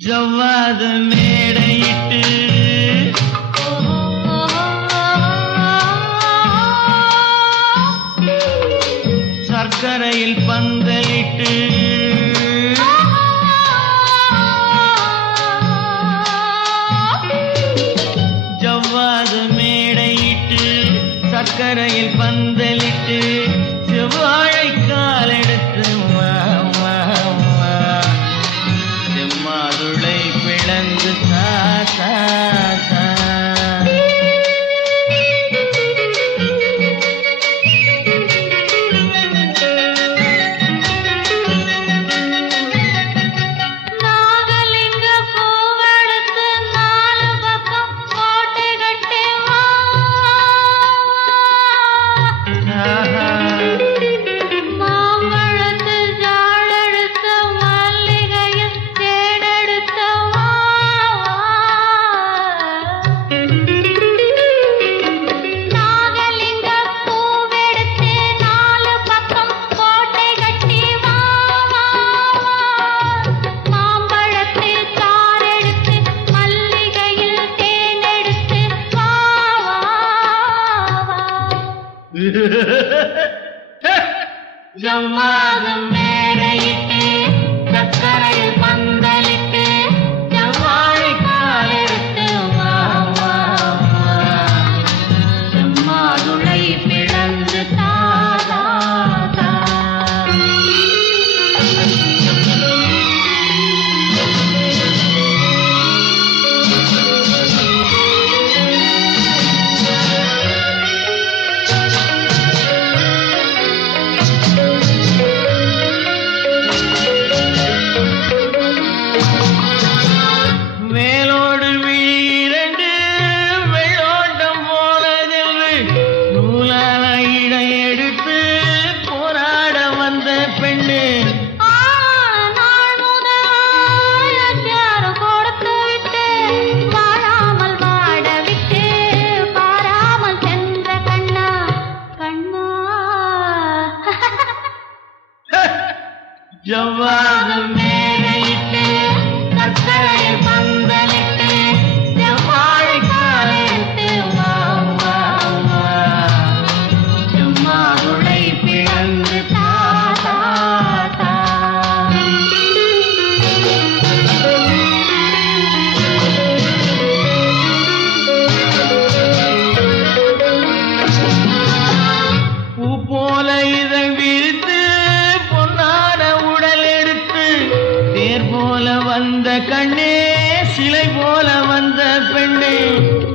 ஜவ்வாத மேடையிட்டு சர்க்கரையில் பந்தலிட்டு ஜவ்வாத மேடையிட்டு சர்க்கரையில் பந்தலிட்டு செவ்வாழை காலெடுத்து செம்மாதுளை பிளந்து ஜவ்வாதம் மேடையிட்டு சர்க்கரையில் பந்தலிட்டு செவ்வாழை காலெடுத்து செம்மாதுளை பிளந்து ஜவ்வாதம் மேடையிட்டு சர்க்கரையில் பந்தலிட்டு செவ்வாழை காலெடுத்து செம்மாதுளை பிளந்து பூ போல இதை விரித்து போல வந்த கண்ணே சிலை போல வந்த பெண்ணே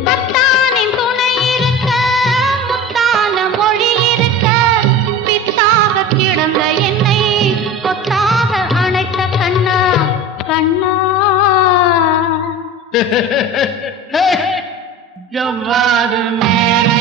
பத்தானின் துணை இருக்க முத்தான மொழி இருக்க பித்தாக கிடந்த என்னை கொத்தாக அணைத்த கண்ணா கண்ணா ஜவ்வாது மேல